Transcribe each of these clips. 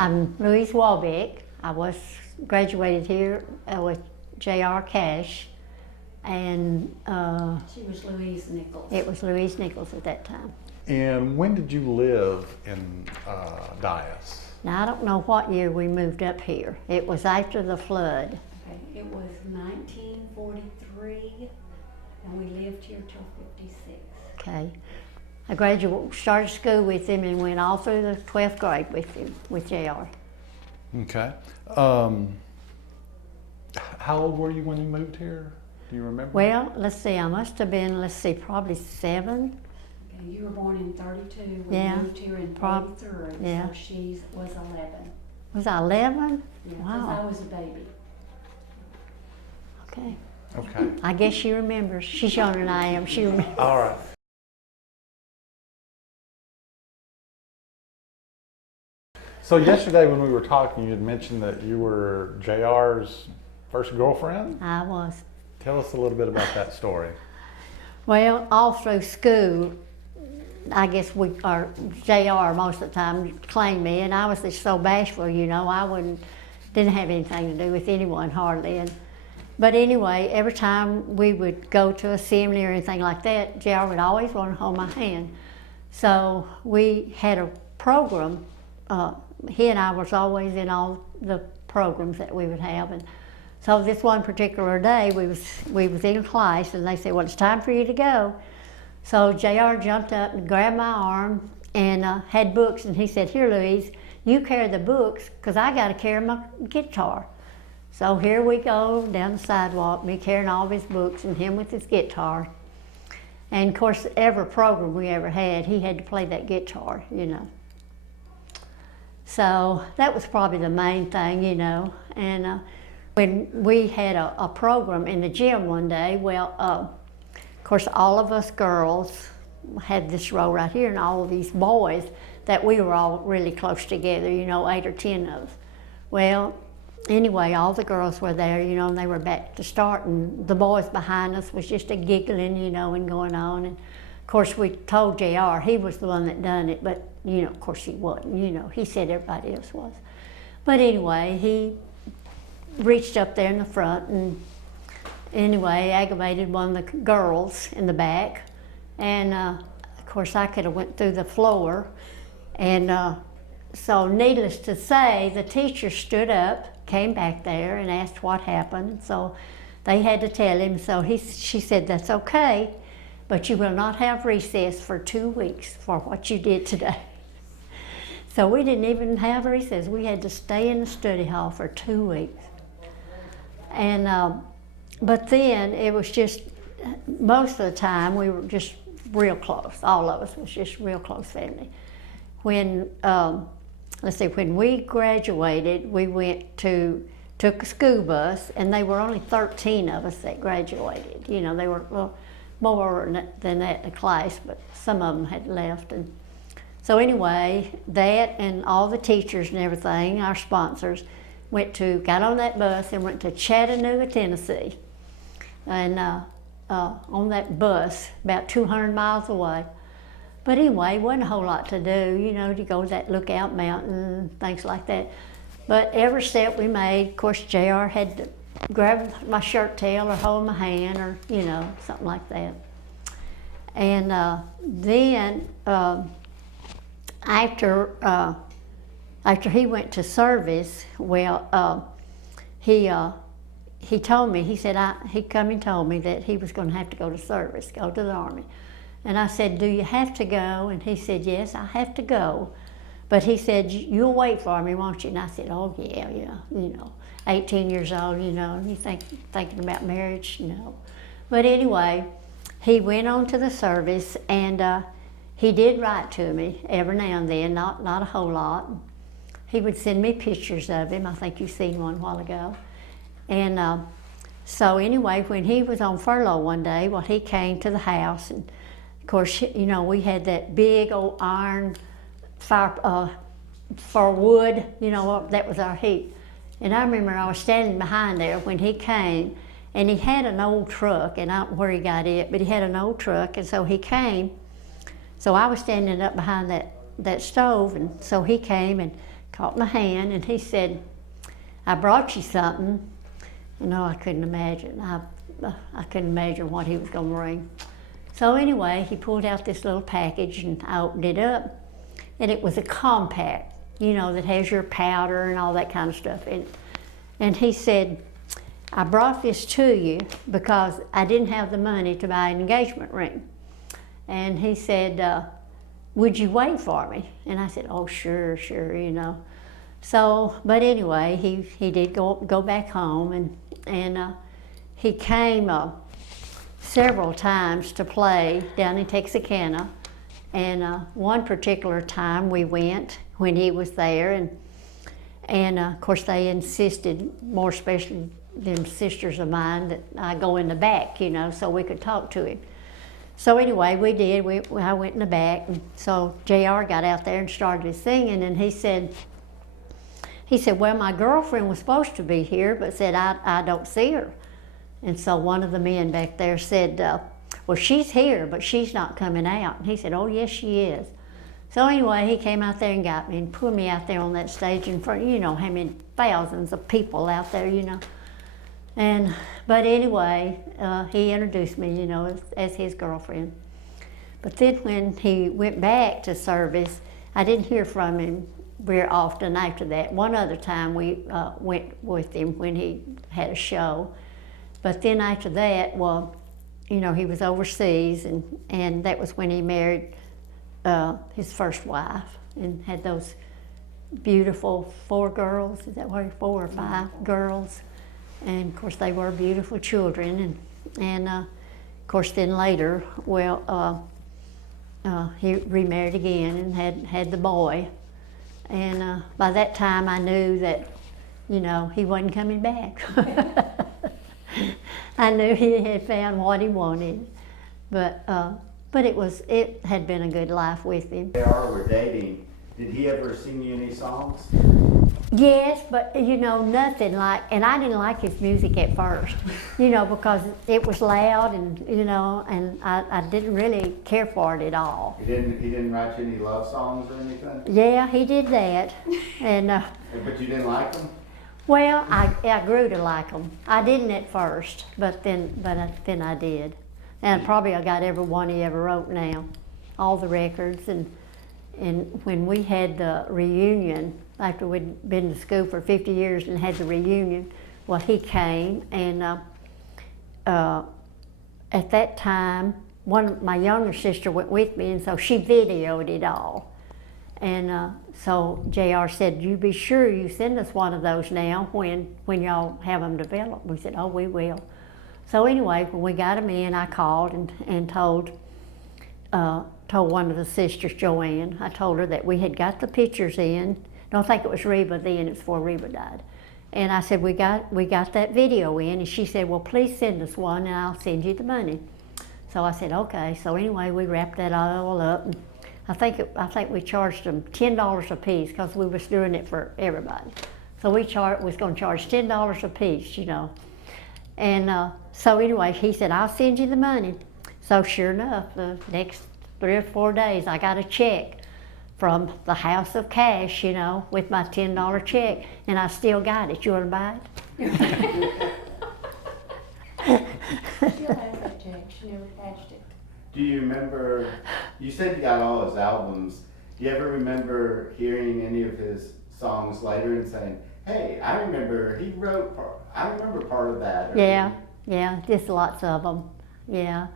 I'm Louise Walbeck. I was graduated here with J.R. Cash, and She was Louise Nichols. it was Louise Nichols at that time. And when did you live in Dias? Now, I don't know what year we moved up here. It was after the flood. Okay, it was 1943, and we lived here till 56. Okay. I started school with him and went all through the 12th grade with him, with J.R. Okay. How old were you when you moved here? Do you remember? Well, let's see, I must have been, probably 7. Okay, you were born in 32. We Yeah, moved here in prob- 43, yeah. so she was 11. Was I 11? Yeah, 'cause Wow. I was a baby. Okay. Okay. I guess she remembers. She's younger than I am. She remembers. All right. So yesterday when we were talking, you had mentioned that you were JR's first girlfriend. I was. Tell us a little bit about that story. Well, all through school, I guess JR most of the time claimed me, and I was just so bashful, you know, didn't have anything to do with anyone hardly. But anyway, every time we would go to assembly or anything like that, JR would always want to hold my hand. So we had a program, he and I was always in all the programs that we would have. And so this one particular day, we was in class, and they said, well, it's time for you to go. So JR jumped up and grabbed my arm and had books, and he said, here, Louise, you carry the books, because I got to carry my guitar. So here we go down the sidewalk, me carrying all of his books and him with his guitar. And of course, every program we ever had, he had to play that guitar, you know. So that was probably the main thing, you know. And when we had a program in the gym one day, well, of course, all of us girls had this row right here, and all of these boys that we were all really close together, you know, 8 or 10 of us. Well, anyway, all the girls were there, you know, and they were back to start, and the boys behind us was just a giggling, you know, and going on. And of course, we told JR he was the one that done it, but, you know, of course he wasn't, you know. He said everybody else was. But anyway, he reached up there in the front and anyway, aggravated one of the girls in the back. And of course, I could have went through the floor. And so needless to say, the teacher stood up, came back there and asked what happened. So they had to tell him. So she said, that's okay, but you will not have recess for 2 weeks for what you did today. So we didn't even have recess. We had to stay in the study hall for 2 weeks. And but then it was just, most of the time we were just real close. All of us was just real close family. When, let's see, when we graduated, we took a school bus, and they were only 13 of us that graduated. You know, they were a little more than that in the class, but some of them had left. And so anyway, that and all the teachers and everything, our sponsors, got on that bus and went to Chattanooga, Tennessee. And on that bus, about 200 miles away. But anyway, wasn't a whole lot to do, you know, to go to that Lookout Mountain, things like that. But every step we made, of course, JR had to grab my shirt tail or hold my hand or, you know, something like that. And then after he went to service, well, he told me, he said, he come and told me that he was going to have to go to service, go to the Army. And I said, do you have to go? And he said, yes, I have to go. But he said, you'll wait for me, won't you? And I said, oh yeah, you know, 18 years old, you know, and you thinking about marriage? No. But anyway, he went on to the service, and he did write to me every now and then, not a whole lot. He would send me pictures of him. I think you seen one a while ago. And so anyway, when he was on furlough one day, well, he came to the house, and of course, you know, we had that big old iron fire for wood, you know, that was our heat. And I remember I was standing behind there when he came, and he had an old truck, and I don't know where he got it, but he had an old truck, and so he came. So I was standing up behind that stove, and so he came, and of caught my hand, and he said, I brought you something. I couldn't imagine. I couldn't imagine what he was going to bring. So anyway, he pulled out this little package, and I opened it up, and it was a compact, that has your powder and all that kind of stuff in it. And he said, I brought this to you because I didn't have the money to buy an engagement ring. And he said, would you wait for me? And I said, oh, sure. So, but anyway, he did go back home, and he came several times to play down in Texarkana. And one particular time we went when he was there, and of course they insisted, more especially them sisters of mine, that I go in the back, so we could talk to him. So anyway, we did. I went in the back, and so JR got out there and started singing, and he said, well, my girlfriend was supposed to be here, but said, I don't see her. And so one of the men back there said, well, she's here, but she's not coming out. And he said, oh, yes, she is. So anyway, he came out there and got me and put me out there on that stage in front, how many thousands of people out there, But anyway, he introduced me, as his girlfriend. But then when he went back to service, I didn't hear from him very often after that. One other time we went with him when he had a show. But then after that, well, he was overseas, and that was when he married his first wife and had those beautiful 4 girls. Is that what, 4 or 5 girls? And of course they were beautiful children, and of course then later, well, he remarried again and had the boy, and by that time I knew that, he wasn't coming back. I knew he had found what he wanted, but it had been a good life with him. They were dating. Did he ever sing you any songs? Yes, but nothing like, and I didn't like his music at first, because it was loud, and and I didn't really care for it at all. He didn't write you any love songs or anything? Yeah, he did that, and But you didn't like them? well, I grew to like him. I didn't at first, but then I did, and probably I got every one he ever wrote now, all the records, and when we had the reunion, after we'd been to school for 50 years and had the reunion, well, he came, and at that time, my younger sister went with me, and so she videoed it all. And so JR said, you be sure you send us one of those now when y'all have them developed. We said, oh, we will. So anyway, when we got them in, I called and told one of the sisters, Joanne, I told her that we had got the pictures in. Don't think it was Reba then, it's before Reba died. And I said, we got that video in, and she said, well, please send us one and I'll send you the money. So I said, okay. So anyway, we wrapped that all up. And I think we charged them $10 a piece because we was doing it for everybody. So we was going to charge $10 a piece, And so anyway, he said, I'll send you the money. So sure enough, the next 3 or 4 days, I got a check from the House of Cash, with my $10 check, and I still got it. You want to buy it? She still has that check. She never attached it. Do you remember, you said you got all his albums. Do you ever remember hearing any of his songs later and saying, hey, I remember part of that? Yeah, just lots of them, yeah.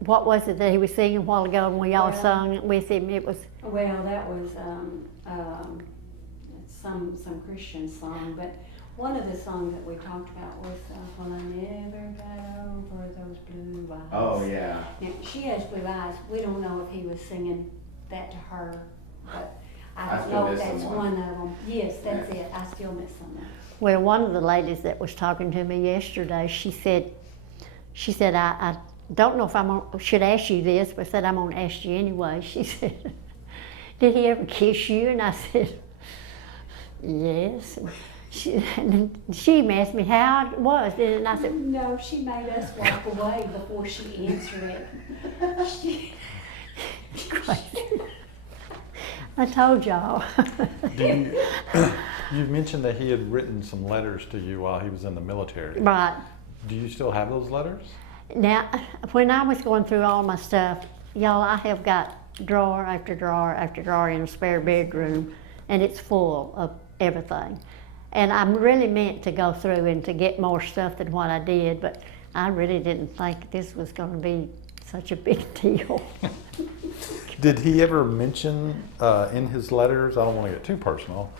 What was it that he was singing a while ago and we all sung it with him? It was... Well, that was some Christian song, but one of the songs that we talked about was When I Never Got Over Those Blue Eyes. Oh, yeah. Now, she has blue eyes. We don't know if he was singing that to her, but I Still know Miss that's Someone. one of them. Yes, that's it. I Still Miss Someone. Well, one of the ladies that was talking to me yesterday, she said, I don't know if should ask you this, but said I'm going to ask you anyway. She said, did he ever kiss you? And I said, yes. She asked me how it was, and I said, No, she made us walk away before she answered it. I told y'all. Do you, you mentioned that he had written some letters to you while he was in the military. Right. Do you still have those letters? Now, when I was going through all my stuff, y'all, I have got drawer after drawer after drawer in a spare bedroom, and it's full of everything. And I really meant to go through and to get more stuff than what I did, but I really didn't think this was going to be such a big deal. Did he ever mention in his letters, I don't want to get too personal,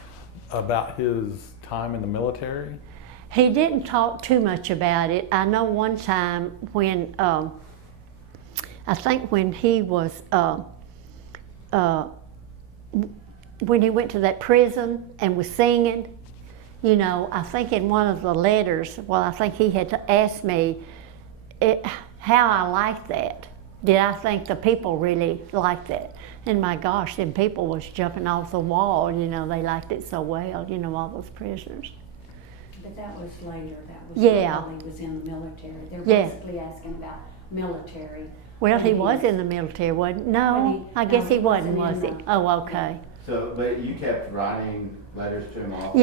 about his time in the military? He didn't talk too much about it. I know one time when, I think when he was, when he went to that prison and was singing, you know, I think in one of the letters, well, I think he had asked me how I liked that. Did I think the people really liked that? And my gosh, them people was jumping off the wall, you know, they liked it so well, you know, all those prisoners. But that was later, that was Yeah. while he was in the military. They're Yeah. basically asking about military. Well, When he was in the military, wasn't he? No, When he- I guess no, he he wasn't, wasn't was in he? the- Oh, okay. So, but you kept writing letters to him often?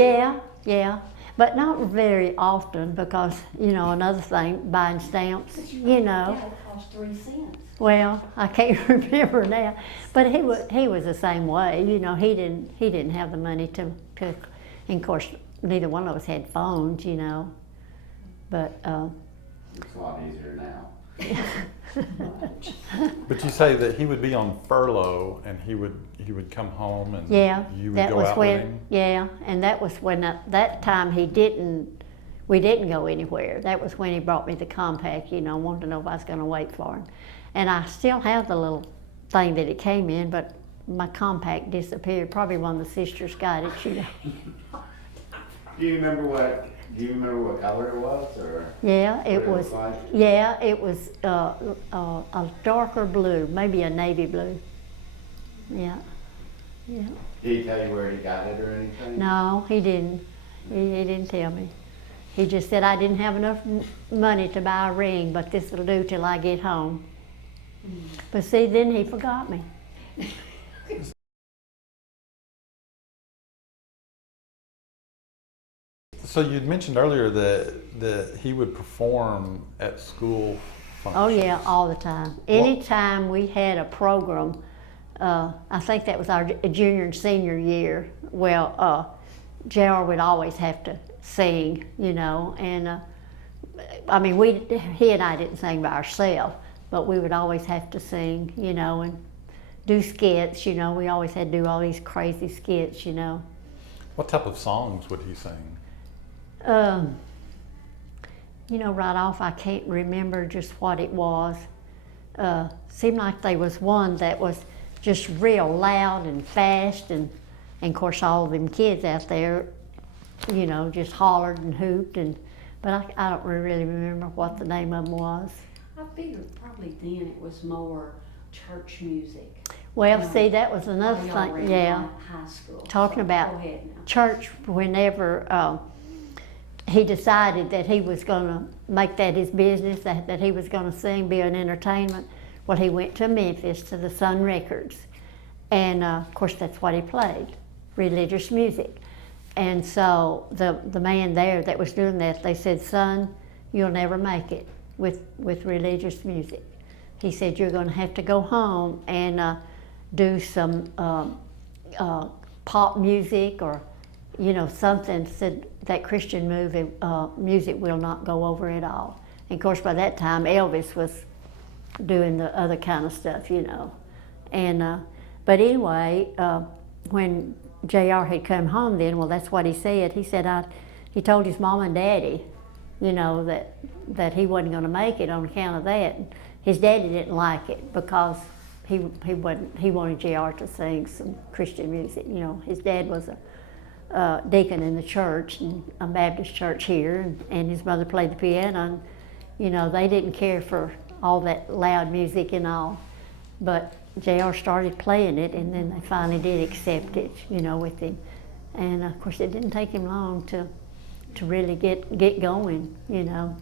Yeah, but not very often because, you know, another thing, buying stamps, you know. Yeah, it cost 3 cents. Well, I can't remember now, but he was the same way, you know, he didn't have the money to, and of course, neither one of us had phones, you know, but, It's a lot easier now. But you say that he would be on furlough and he would come home and yeah, you would that go was out with when, him? yeah, and that was when, that time we didn't go anywhere. That was when he brought me the compact, you know, wanted to know if I was gonna wait for him. And I still have the little thing that it came in, but my compact disappeared. Probably one of the sisters got it, you know. Do you remember what color it was, or? Yeah, what it was, looked like? yeah, it was a darker blue, maybe a navy blue. Yeah, yeah. Did he tell you where he got it or anything? No, he didn't. He didn't tell me. He just said I didn't have enough money to buy a ring, but this will do till I get home. But see, then he forgot me. So you'd mentioned earlier that he would perform at school functions. Oh yeah, all the time. Anytime we had a program, I think that was our junior and senior year, well, JR would always have to sing, you know, and I mean, he and I didn't sing by ourselves, but we would always have to sing, you know, and do skits, you know. We always had to do all these crazy skits, you know. What type of songs would he sing? You know, right off, I can't remember just what it was. Seemed like there was one that was just real loud and fast, and of course all of them kids out there, you know, just hollered and hooped, but I don't really remember what the name of them was. I figured probably then it was more church music. Well, No. see, that was another While y'all were thing, in yeah. High school. Talking So, about go ahead now. church, whenever he decided that he was going to make that his business, that he was going to sing, be an entertainment, well, he went to Memphis to the Sun Records. And of course, that's what he played, religious music. And so the man there that was doing that, they said, son, you'll never make it with religious music. He said, you're going to have to go home and do some pop music, or, you know, something. Said that Christian music will not go over at all. And of course, by that time, Elvis was doing the other kind of stuff, you know. And but anyway, when JR had come home then, well, that's what he said. He said he told his mom and daddy, you know, that he wasn't going to make it on account of that. His daddy didn't like it because he wanted JR to sing some Christian music. You know, his dad was a deacon in the church, in a Baptist church here, and his mother played the piano, and, you know, they didn't care for all that loud music and all. But JR started playing it, and then they finally did accept it, you know, with him. And of course, it didn't take him long to really get going, you know.